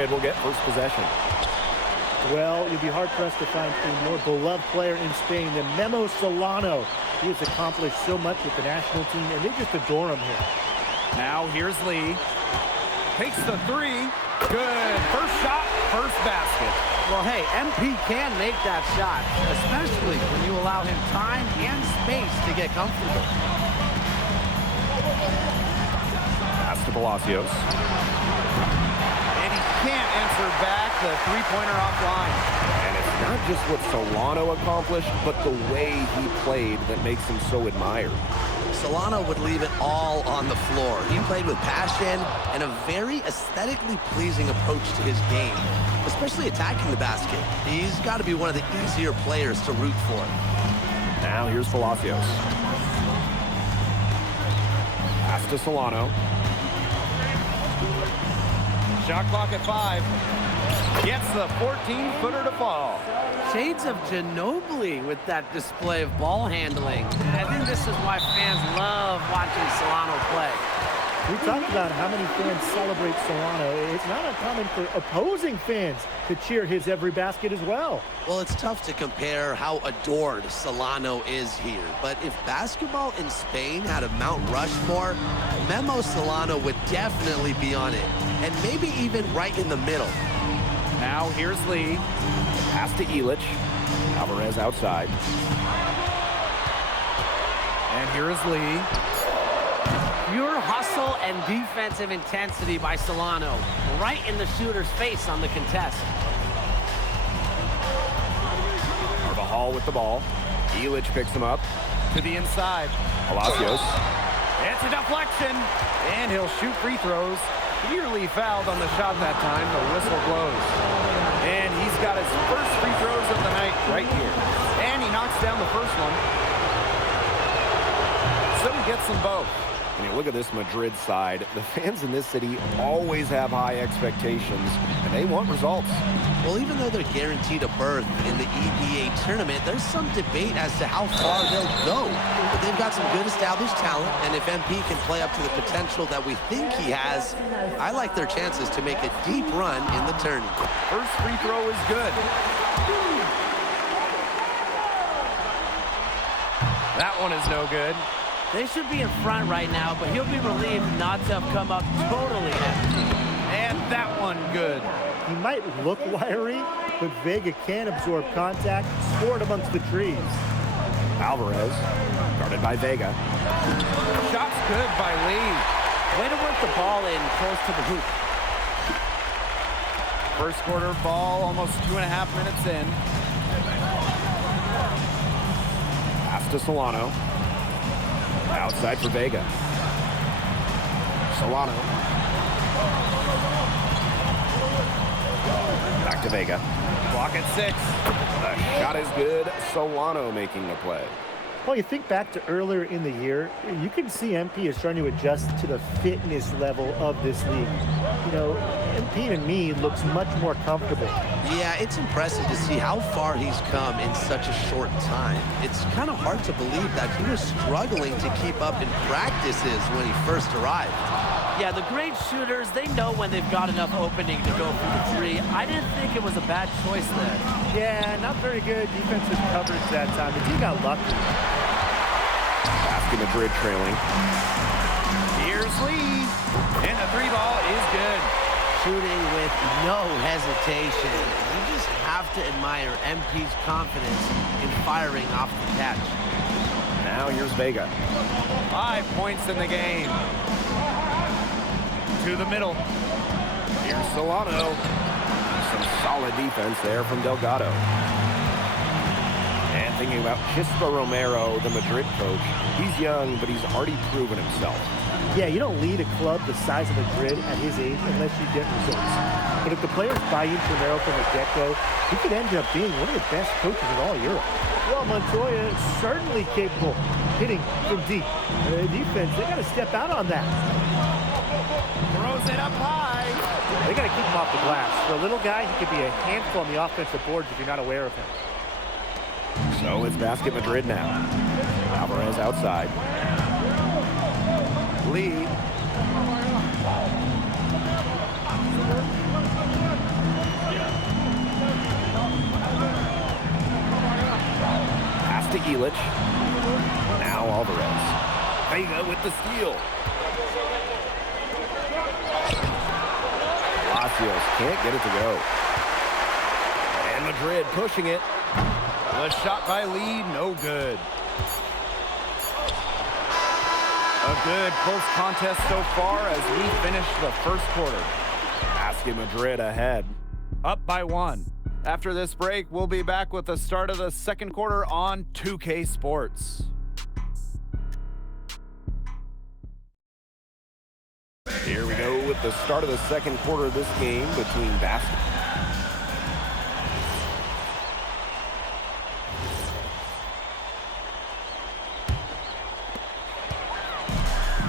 Madrid will get first possession. Well, you'll be hard-pressed to find a more beloved player in Spain than Memo Solano. He has accomplished so much with the national team, and they just adore him here. Now here's Lee. Takes the three. Good. First shot, first basket. Well, hey, MP can make that shot, especially when you allow him time and space to get comfortable. Pass to Palacios. And he can't answer back the three-pointer offline. And it's not just what Solano accomplished, but the way he played that makes him so admired. Solano would leave it all on the floor. He played with passion and a very aesthetically pleasing approach to his game, especially attacking the basket. He's got to be one of the easier players to root for. Now here's Palacios. Pass to Solano. Shot clock at 5. Gets the 14-footer to fall. Shades of Ginobili with that display of ball handling. And I think this is why fans love watching Solano play. We talked about how many fans celebrate Solano. It's not uncommon for opposing fans to cheer his every basket as well. Well, it's tough to compare how adored Solano is here. But if basketball in Spain had a Mount Rushmore, Memo Solano would definitely be on it. And maybe even right in the middle. Now here's Lee. Pass to Illich. Alvarez outside. And here is Lee. Pure hustle and defensive intensity by Solano. Right in the shooter's face on the contest. Carvajal with the ball. Illich picks him up. To the inside. Palacios. It's a deflection. And he'll shoot free throws. Nearly fouled on the shot that time. The whistle blows. And he's got his first free throws of the night right here. And he knocks down the first one. So he gets them both. And you look at this Madrid side. The fans in this city always have high expectations, and they want results. Well, even though they're guaranteed a berth in the EBA tournament, there's some debate as to how far they'll go. But they've got some good established talent, and if MP can play up to the potential that we think he has, I like their chances to make a deep run in the tournament. First free throw is good. That one is no good. They should be in front right now, but he'll be relieved not to have come up totally empty. And that one good. He might look wiry, but Vega can absorb contact, scored amongst the trees. Alvarez, guarded by Vega. Shot's good by Lee. Way to work the ball in close to the hoop. First quarter ball, almost 2.5 minutes in. Pass to Solano. Outside for Vega. Solano. Back to Vega. Clock at 6. The shot is good. Solano making the play. Well, you think back to earlier in the year, you can see MP is trying to adjust to the fitness level of this league. You know, MP to me looks much more comfortable. Yeah, it's impressive to see how far he's come in such a short time. It's kind of hard to believe that he was struggling to keep up in practices when he first arrived. Yeah, the great shooters, they know when they've got enough opening to go for the three. I didn't think it was a bad choice there. Yeah, not very good defensive coverage that time. The team got lucky. Basket Madrid trailing. Here's Lee. And the three ball is good. Shooting with no hesitation. You just have to admire MP's confidence in firing off the catch. Now here's Vega. 5 points in the game. To the middle. Here's Solano. Some solid defense there from Delgado. And thinking about Chispa Romero, the Madrid coach, he's young, but he's already proven himself. Yeah, you don't lead a club the size of Madrid at his age unless you get results. But if the players buy into Romero from the get-go, he could end up being one of the best coaches in all Europe. Well, Montoya is certainly capable hitting from deep. Defense, they got to step out on that. Throws it up high. They got to keep him off the glass. For a little guy, he could be a handful on the offensive boards if you're not aware of him. So it's Basket Madrid now. Alvarez outside. Lee. Pass to Illich. Now Alvarez. Vega with the steal. Palacios can't get it to go. And Madrid pushing it. The shot by Lee, no good. A good close contest so far as we finish the first quarter. Asking Madrid ahead. Up by 1. After this break, we'll be back with the start of the second quarter on 2K Sports. Here we go with the start of the second quarter of this game between Basket.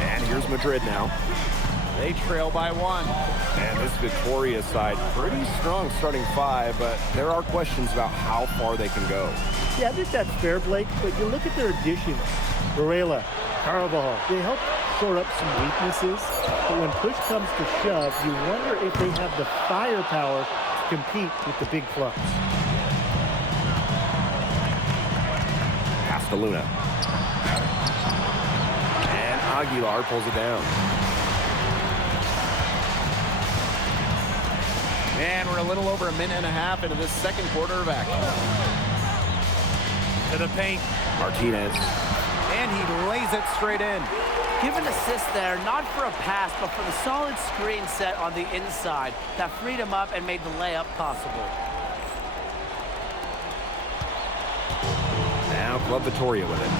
And here's Madrid now. They trail by 1. And this Victoria side, pretty strong starting 5, but there are questions about how far they can go. Yeah, I think that's fair, Blake, but you look at their additions. Varela, Carvajal, they help shore up some weaknesses, but when push comes to shove, you wonder if they have the firepower to compete with the big clubs. Pass to Luna. And Aguilar pulls it down. And we're a little over a minute and a half into this second quarter of action. To the paint. Martinez. And he lays it straight in. Give an assist there, not for a pass, but for the solid screen set on the inside that freed him up and made the layup possible. Now Club Victoria with it.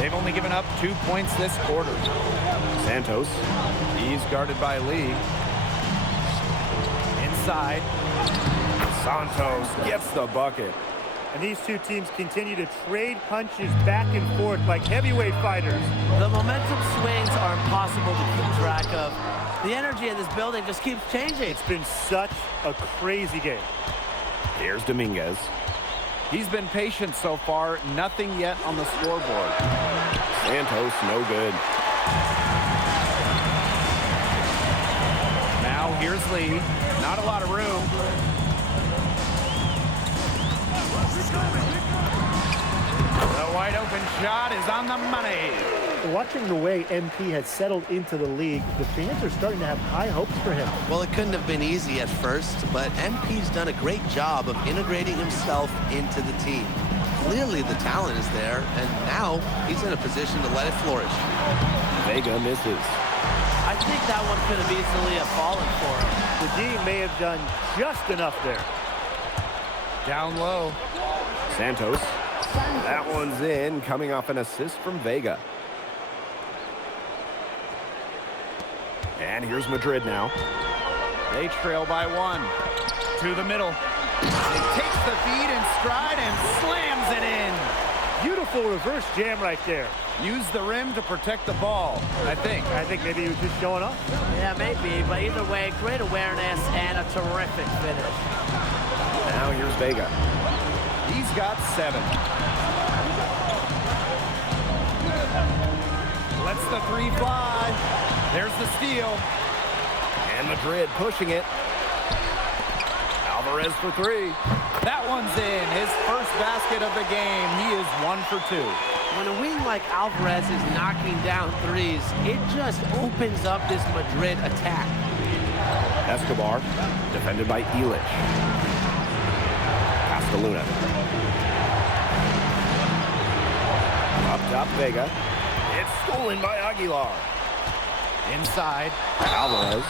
They've only given up 2 points this quarter. Santos. He's guarded by Lee. Inside. Santos gets the bucket. And these two teams continue to trade punches back and forth like heavyweight fighters. The momentum swings are impossible to keep track of. The energy in this building just keeps changing. It's been such a crazy game. Here's Dominguez. He's been patient so far. Nothing yet on the scoreboard. Santos, no good. Now here's Lee. Not a lot of room. The wide open shot is on the money. Watching the way MP has settled into the league, the fans are starting to have high hopes for him. Well, it couldn't have been easy at first, but MP's done a great job of integrating himself into the team. Clearly the talent is there, and now he's in a position to let it flourish. Vega misses. I think that one could have easily have fallen for him. The D may have done just enough there. Down low. Santos. That one's in, coming off an assist from Vega. And here's Madrid now. They trail by 1. To the middle. He takes the feed in stride and slams it in. Beautiful reverse jam right there. Use the rim to protect the ball, I think. I think maybe he was just showing off. Yeah, maybe, but either way, great awareness and a terrific finish. Now here's Vega. He's got 7. Lets the 3 fly. There's the steal. And Madrid pushing it. Alvarez for 3. That one's in. His first basket of the game. He is 1 for 2. When a wing like Alvarez is knocking down threes, it just opens up this Madrid attack. Escobar, defended by Illich. Pass to Luna. Up top, Vega. It's stolen by Aguilar. Inside. Alvarez.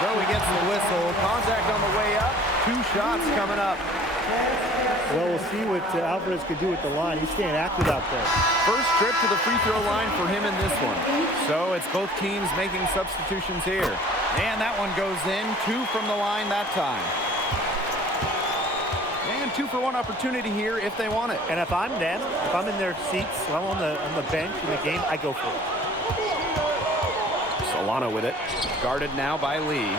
So he gets the whistle. Contact on the way up. 2 shots coming up. Well, we'll see what Alvarez could do with the line. He's staying active out there. First trip to the free throw line for him in this one. So it's both teams making substitutions here. And that one goes in. 2 from the line that time. And 2-for-1 opportunity here if they want it. And if I'm them, if I'm in their seats, if I'm on the bench in the game, I go for it. Solano with it. Guarded now by Lee.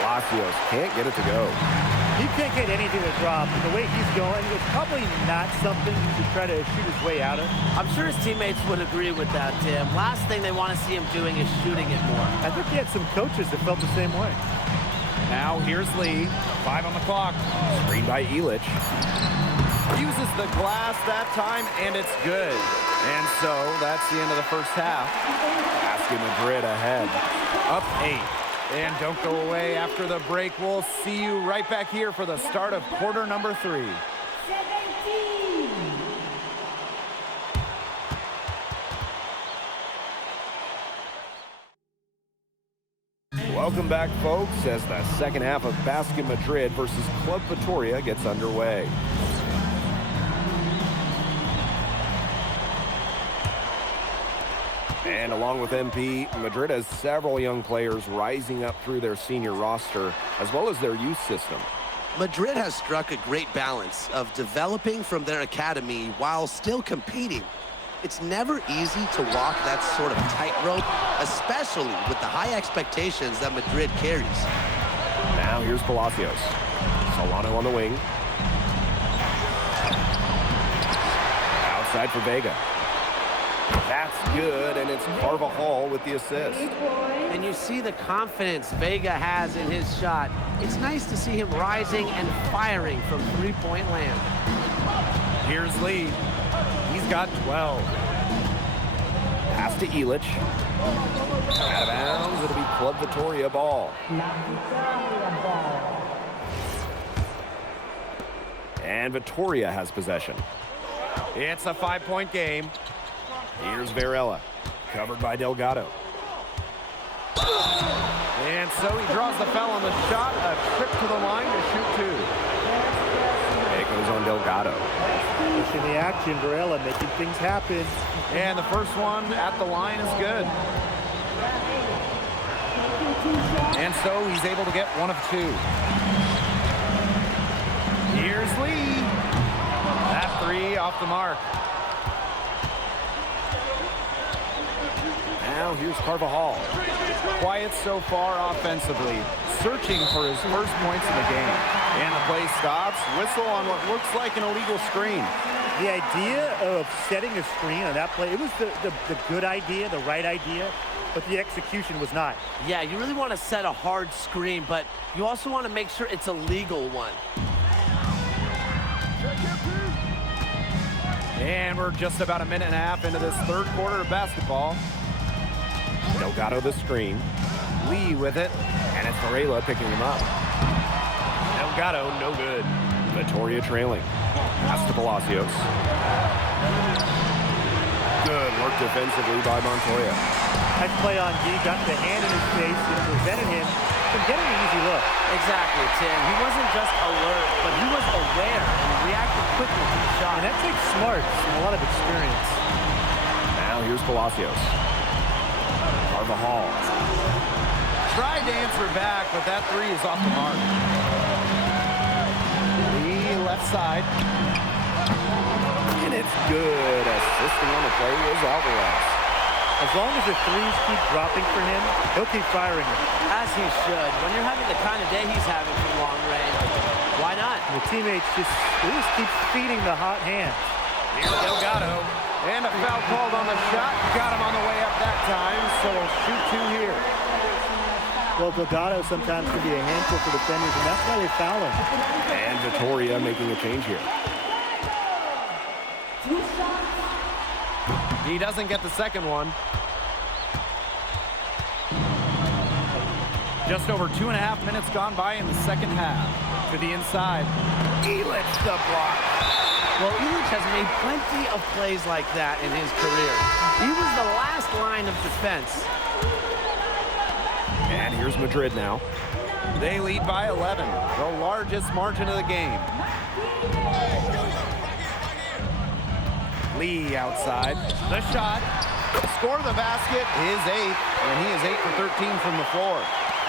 Palacios can't get it to go. He can't get anything to drop. And the way he's going, it's probably not something to try to shoot his way out of. I'm sure his teammates would agree with that, Tim. Last thing they want to see him doing is shooting it more. I think he had some coaches that felt the same way. Now here's Lee. 5 on the clock. Screen by Elich. Uses the glass that time, and it's good. And so that's the end of the first half. Basket Madrid ahead. Up 8. And don't go away after the break. We'll see you right back here for the start of quarter number 3. Welcome back, folks, as the second half of Basket Madrid versus Club Vitoria gets underway. And along with MP, Madrid has several young players rising up through their senior roster, as well as their youth system. Madrid has struck a great balance of developing from their academy while still competing. It's never easy to walk that sort of tightrope, especially with the high expectations that Madrid carries. Now here's Palacios. Solano on the wing. Outside for Vega. That's good, and it's Carvajal with the assist. And you see the confidence Vega has in his shot. It's nice to see him rising and firing from three-point land. Here's Lee. He's got 12. Pass to Elich. Out of bounds. It'll be Club Vitoria ball. And Vitoria has possession. It's a 5-point game. Here's Varela. Covered by Delgado. And so he draws the foul on the shot. A trip to the line to shoot 2. It goes on Delgado. Pushing the action, Varela making things happen. And the first one at the line is good. And so he's able to get 1 of 2. Here's Lee. That 3 off the mark. Now here's Carvajal. Quiet so far offensively, searching for his first points in the game. And the play stops. Whistle on what looks like an illegal screen. The idea of setting a screen on that play, it was the good idea, the right idea, but the execution was not. Yeah, you really want to set a hard screen, but you also want to make sure it's a legal one. And we're just about a minute and a half into this third quarter of basketball. Delgado the screen. Lee with it. And it's Varela picking him up. Delgado, no good. Vitoria trailing. Pass to Palacios. Good work defensively by Montoya. Nice play on D, got the hand in his face and prevented him from getting an easy look. Exactly, Tim. He wasn't just alert, but he was aware and reacted quickly to the shot. And that takes smarts and a lot of experience. Now here's Palacios. Carvajal. Tried to answer back, but that 3 is off the mark. Lee left side. And it's good. Assisting on the play is Alvarez. As long as the threes keep dropping for him, he'll keep firing them. As he should. When you're having the kind of day he's having from long range, why not? And the teammates just keep feeding the hot hand. Here's Delgado. And a foul called on the shot. Got him on the way up that time, so he'll shoot 2 here. Well, Delgado sometimes can be a handful for defenders, and that's why they foul him. And Vitoria making a change here. He doesn't get the second one. Just over 2.5 minutes gone by in the second half. To the inside. Elich the block. Well, Elich has made plenty of plays like that in his career. He was the last line of defense. And here's Madrid now. They lead by 11, the largest margin of the game. Lee outside. The shot. Score the basket. His 8th, and he is 8 for 13 from the floor.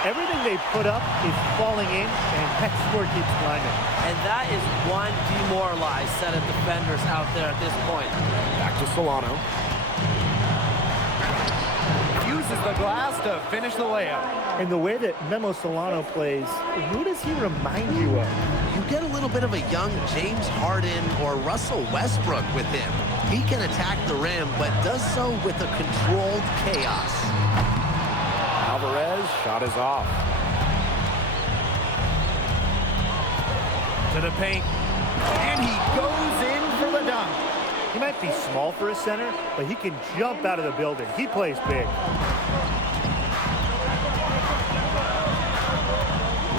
Everything they put up is falling in, and that score keeps climbing. And that is one demoralized set of defenders out there at this point. Back to Solano. Uses the glass to finish the layup. And the way that Memo Solano plays, who does he remind you of? You get a little bit of a young James Harden or Russell Westbrook with him. He can attack the rim, but does so with a controlled chaos. Alvarez, shot is off. To the paint. And he goes in for the dunk. He might be small for a center, but he can jump out of the building. He plays big.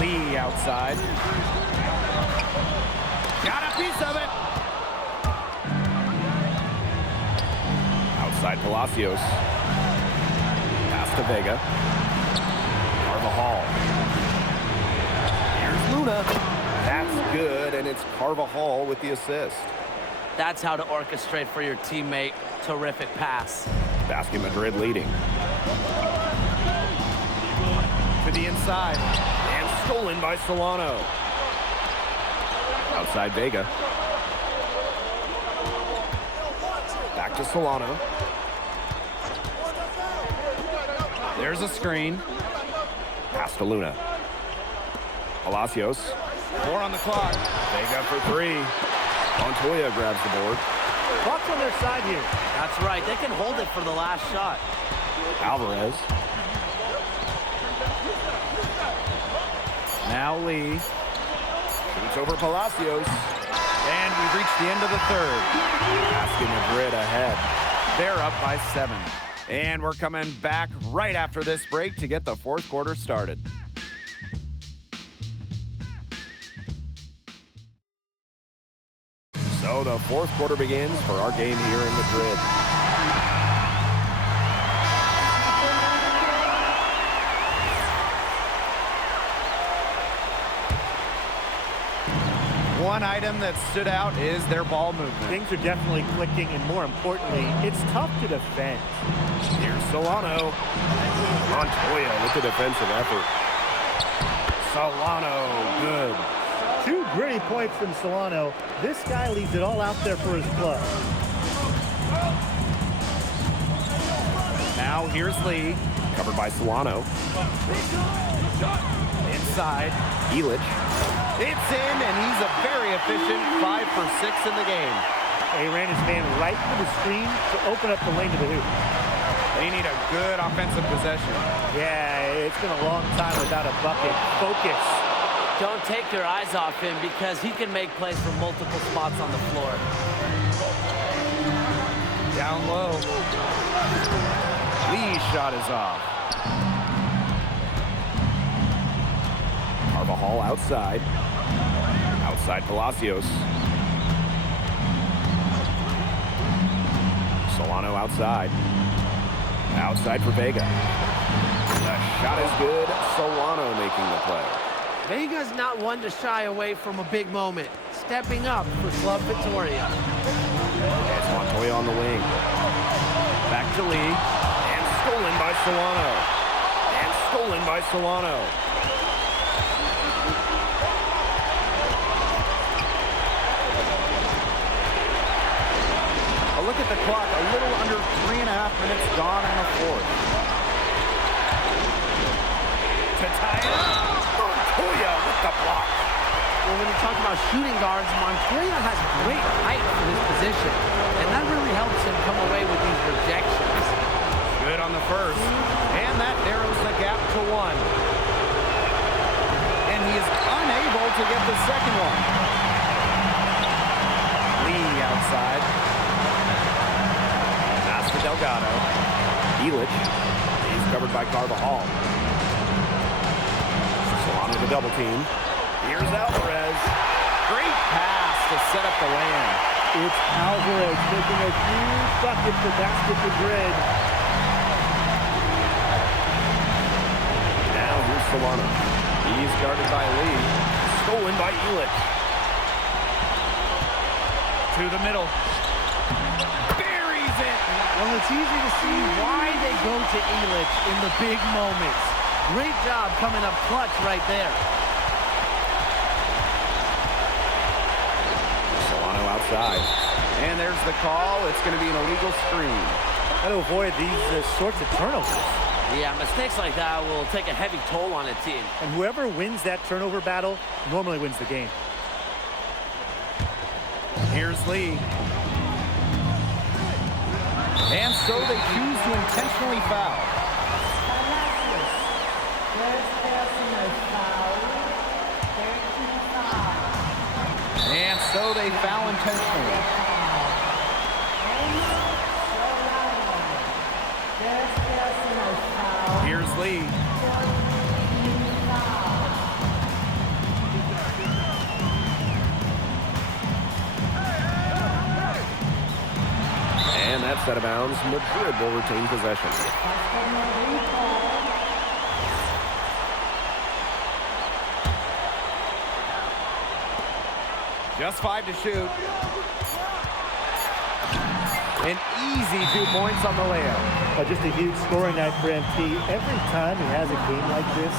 Lee outside. Got a piece of it. Outside Palacios. Pass to Vega. Carvajal. Here's Luna. That's good, and it's Carvajal with the assist. That's how to orchestrate for your teammate. Terrific pass. Basket Madrid leading. To the inside. And stolen by Solano. Outside Vega. Back to Solano. There's a screen. Pass to Luna. Palacios. 4 on the clock. Vega for 3. Montoya grabs the board. Bucks on their side here. That's right. They can hold it for the last shot. Alvarez. Now Lee. Shoots over Palacios. And we've reached the end of the third. Basket Madrid ahead. They're up by 7. And we're coming back right after this break to get the fourth quarter started. So the fourth quarter begins for our game here in Madrid. One item that stood out is their ball movement. Things are definitely clicking, and more importantly, it's tough to defend. Here's Solano. Montoya with the defensive effort. Solano, good. 2 gritty points from Solano. This guy leaves it all out there for his club. Now here's Lee. Covered by Solano. Inside. Elic. It's in, and he's a very efficient 5 for 6 in the game. He ran his man right into the screen to open up the lane to the hoop. They need a good offensive possession. Yeah, it's been a long time without a bucket. Focus. Don't take your eyes off him because he can make plays from multiple spots on the floor. Down low. Lee's shot is off. Carvajal outside. Outside Palacios. Solano outside. Outside for Vega. The shot is good. Solano making the play. Vega's not one to shy away from a big moment. Stepping up for Club Vitoria. It's Montoya on the wing. Back to Lee. And stolen by Solano. And stolen by Solano. A look at the clock. A little under 3.5 minutes gone in the fourth. To tie it up. Montoya with the block. Well, when you talk about shooting guards, Montoya has great height for his position, and that really helps him come away with these rejections. Good on the first. And that narrows the gap to 1. And he is unable to get the second one. Lee outside. Pass to Delgado. Elic. He's covered by Carvajal. Solano the double team. Here's Alvarez. Great pass to set up the lane. It's Alvarez making a huge bucket for Basket Madrid. Now here's Solano. He's guarded by Lee. Stolen by Elic. To the middle. Buries it. Well, it's easy to see why they go to Elic in the big moments. Great job coming up clutch right there. Solano outside. And there's the call. It's going to be an illegal screen. Got to avoid these sorts of turnovers. Yeah, mistakes like that will take a heavy toll on a team. And whoever wins that turnover battle normally wins the game. Here's Lee. And so they choose to intentionally foul. And so they foul intentionally. Here's Lee. And that's out of bounds. Madrid will retain possession. Just 5 to shoot. An easy 2 points on the layup. Just a huge scoring night for MP. Every time he has a game like this,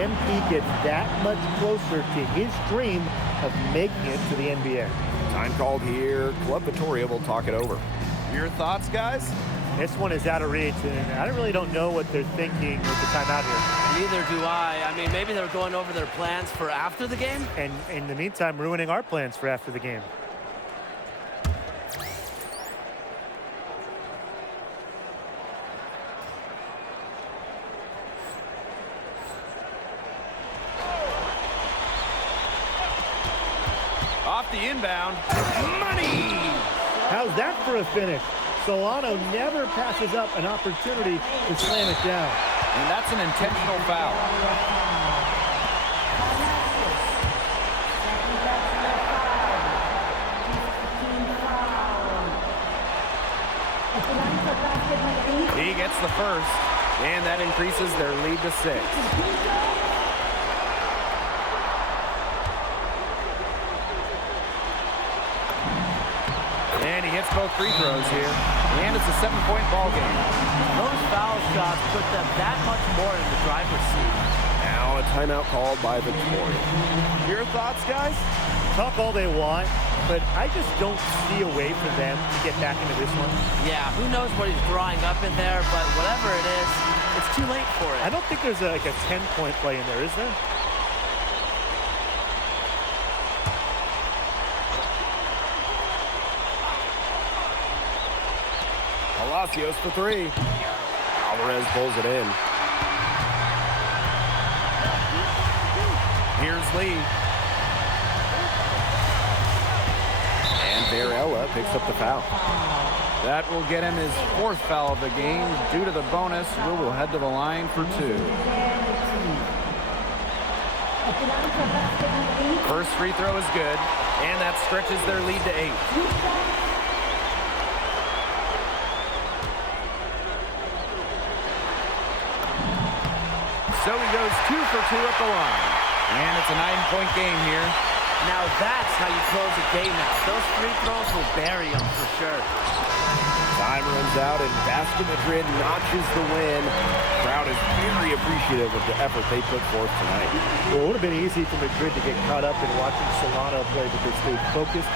MP gets that much closer to his dream of making it to the NBA. Time called here. Club Vitoria will talk it over. Your thoughts, guys? This one is out of reach, and I really don't know what they're thinking with the timeout here. Neither do I. I mean, maybe they're going over their plans for after the game. And in the meantime, ruining our plans for after the game. Off the inbound. Money! How's that for a finish? Solano never passes up an opportunity to slam it down. And that's an intentional foul. He gets the first, and that increases their lead to 6. And he hits both free throws here. And it's a 7-point ball game. Those foul shots put them that much more in the driver's seat. Now a timeout called by Vitoria. Your thoughts, guys? Talk all they want, but I just don't see a way for them to get back into this one. Yeah, who knows what he's drawing up in there, but whatever it is, it's too late for it. I don't think there's like a 10-point play in there, is there? Palacios for 3. Alvarez pulls it in. Here's Lee. And Varela picks up the foul. That will get him his 4th foul of the game. Due to the bonus, Will will head to the line for 2. First free throw is good, and that stretches their lead to 8. So he goes 2 for 2 at the line. And it's a 9-point game here. Now that's how you close a game out. Those free throws will bury them for sure. Time runs out and Basket Madrid notches the win. Crowd is very appreciative of the effort they put forth tonight. Well, it would have been easy for Madrid to get caught up in watching Solano play, but they stayed focused